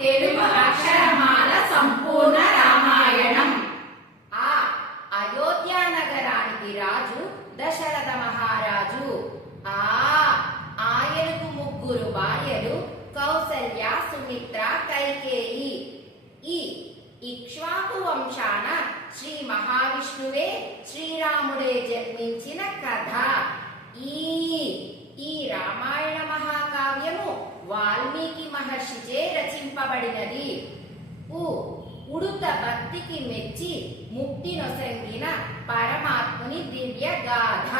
తెలుగు అక్షరమాల సంపూర్ణ రామాయణం. ఆ అయోధ్య నగరానికి రాజు దశరథ మహారాజు. ఆయనకు ముగ్గురు భార్యలు కౌసల్య, సుమిత్ర, కైకేయి. ఈ ఇక్ష్వాకు వంశాన శ్రీ మహావిష్ణువే శ్రీరాముడే జన్మించిన కథ. ఈ రామాయణ మహాకావ్యము వాల్మీకి మహర్షిచే రచింపబడినది. ఉడుత భక్తికి మెచ్చి ముక్తి నొసంగిన పరమాత్ముని దివ్య గాథ.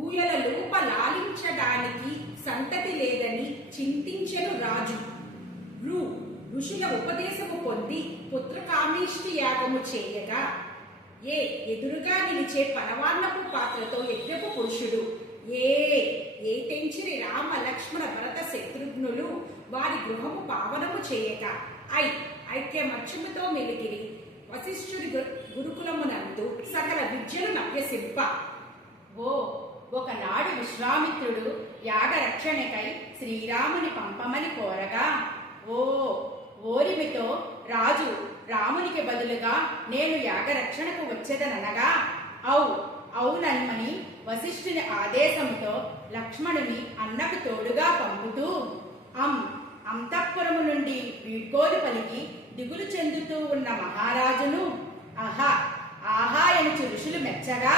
ఊయల లోప లాలించడానికి సంతతి లేదని చింతించెను రాజు. ఋషుల ఉపదేశము పొంది పుత్రకామేష్టి యాగము చేయగా ఎదురుగా నిలిచే పరవాన్నపు పాత్రతో యజ్ఞపు పురుషుడు ఏ తెంచిరి రామ లక్ష్మణ భరత శత్రుఘ్నులు వారి గృహము పావనము చేయక ఐక్యమత్యముతో మెలిగిరి వశిష్ఠుడి గురుకులమునందు సకల విద్యను అభ్యసింప. ఒకనాడు విశ్వామిత్రుడు యాగరక్షణకై శ్రీరాముని పంపమని కోరగా ఓరిమితో రాజు రామునికి బదులుగా నేను యాగరక్షణకు వచ్చేదనగా అవునన్మని వశిష్ఠుని ఆదేశంతో లక్ష్మణుని అన్నకు తోడుగా పంపుతూ అంతఃపురము నుండి వీడ్కోలు పలికి దిగులు చెందుతూ ఉన్న మహారాజును ఆహా ఎనుచు ఋషులు మెచ్చగా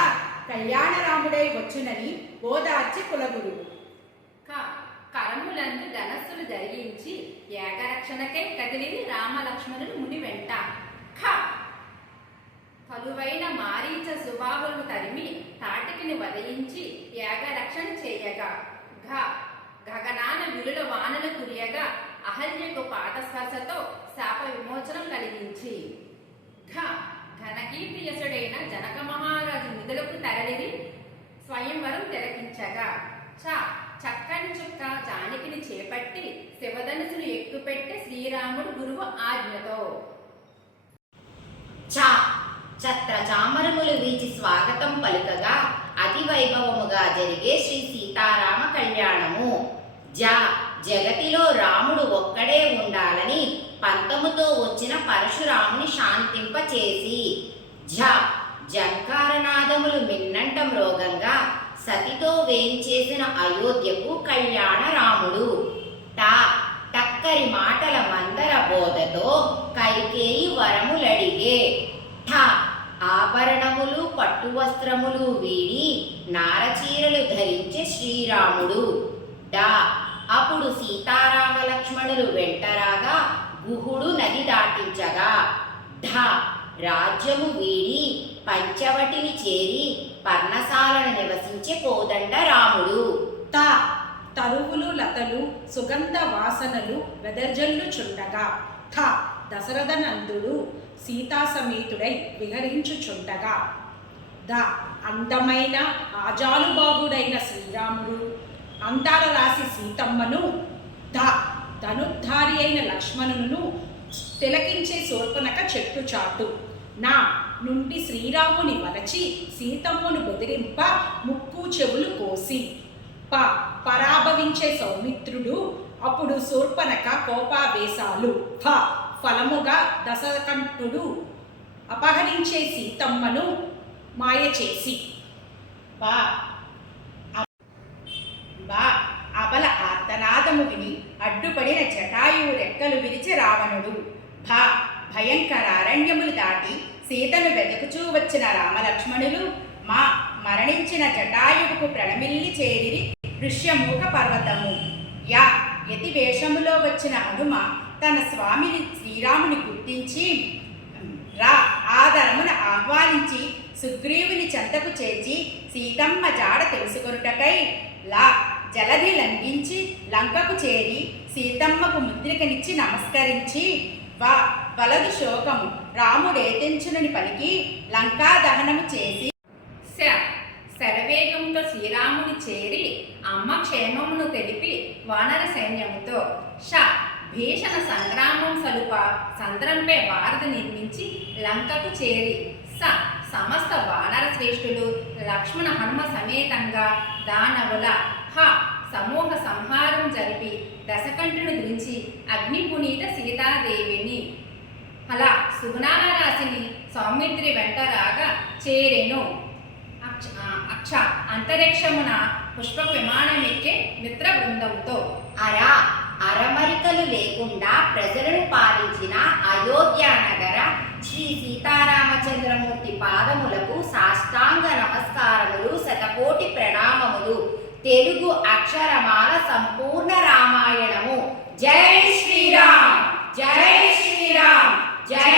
కళ్యాణరాముడై వచ్చునని ఓదార్చి కులగురువు. కరములందు ధనస్సులు ధరించి యాగరక్షణకై కదిలిని రామలక్ష్మణులు ముని వెంట. కలువైన మారీచ సుబాహులను తరిమి తాటికిని వదయించి యాగరక్షణ చేయగా గగనాన విలుల వానలు కురియగా అహల్యకు పాదస్పర్శతో శాప విమోచనం కలిగించి ఘనకీర్తియసుడైన జనక మహారాజు నిధులకు తరలిది స్వయంవరం తిలకించగా చక్కని చుక్క జానకిని చేపట్టి శివధనుసును ఎక్కుపెట్టి శ్రీరాముడు గురువు ఆజ్ఞతో ఛత్ర చామరములు వీచి స్వాగతం పలుకగా అతి వైభవముగా జరిగే శ్రీ సీతారామ కళ్యాణము. జగతిలో రాముడు ఒక్కడే ఉండాలని పంతముతో వచ్చిన పరశురాముని శాంతింపచేసి జంకారనాదములు మిన్నంట మ్రోగంగా సతితో వేయించేసిన అయోధ్యకు కళ్యాణ రాముడు. టక్కరి మాటల మందర బోధతో కైకేయి వరములడిగే. ఆభరణములు పట్టు వస్త్రములు వీడి నారచీరలు ధరించే శ్రీరాముడు. అప్పుడు సీతారామ లక్ష్మణులు వెంటరాగా గుహుడు నది దాటించగా రాజ్యము వీడి పంచవటిని చేరి పర్ణశాలను నివసించే కోదండ రాముడు. తరువులు లతలు సుగంధ వాసనలు వెదర్జల్లుచుండగా దశరథ నందుడు సీతా సమేతుడై విహరించుచుండగా అందమైన ఆజానుబాహుడైన శ్రీరాముడు, అందాల రాశి సీతమ్మను, ధనుద్ధారి అయిన లక్ష్మణును తిలకించే శూర్పణఖ చెట్టు చాటు నుండి శ్రీరాముని వలచి సీతమ్మను బెదిరింప ముక్కు చెవులు కోసి పరాభవించే సౌమిత్రుడు. అప్పుడు శూర్పణఖ కోపావేశాలు ఫలముగా దశకంఠుడు అపహరించే సీతమ్మను మాయ చేసి అబల ఆర్తనాదము విని అడ్డుపడిన జటాయువు రెక్కలు విరిచి రావణుడు భయంకర అరణ్యములు దాటి సీతను వెతుకుచూ వచ్చిన రామలక్ష్మణులు మరణించిన జటాయువుకు ప్రణమిల్లి చేరిరి ఋష్యమూక పర్వతము. యతి వేషములో వచ్చిన హనుమ తన స్వామిని శ్రీరాముని గుర్తించి ఆదరమును ఆహ్వానించి సుగ్రీవుని చెంతకు చేర్చి సీతమ్మ జాడ తెలుసుకొనుటకై జలధి లంఘించి లంకకు చేరి సీతమ్మకు ముద్రికనిచ్చి నమస్కరించి వలదు శోకము రాముడేతించునని పలికి లంకా దహనము చేసి శరవేగంతో శ్రీరాముని చేరి అమ్మ క్షేమమును తెలిపి వానర సైన్యముతో భీషణ సంగ్రామం సలుప సంద్రంపై వారధి నిర్మించి లంకకు చేరి సమస్త వానర శ్రేష్ఠులు లక్ష్మణ హనుమ సమేతంగా దానవుల సమూహ సంహారం జరిపి దశకంఠుని గురించి అగ్ని పునీత సీతాదేవిని అలా సుగుణాల రాశిని సౌమిత్రి వెంట రాగా చేరెను. అక్ష అంతరిక్షమున పుష్పక విమానం ఎక్కే మిత్ర బృందంతో. అరమరికలు లేకుండా ప్రజలను పాలించిన అయోధ్య నగర శ్రీ సీతారామచంద్రమూర్తి పాదములకు సాష్టాంగ నమస్కారములు, శతకోటి ప్రణామములు. తెలుగు అక్షరమాల సంపూర్ణ రామాయణము. జై శ్రీరామ్, జై శ్రీరామ్, జై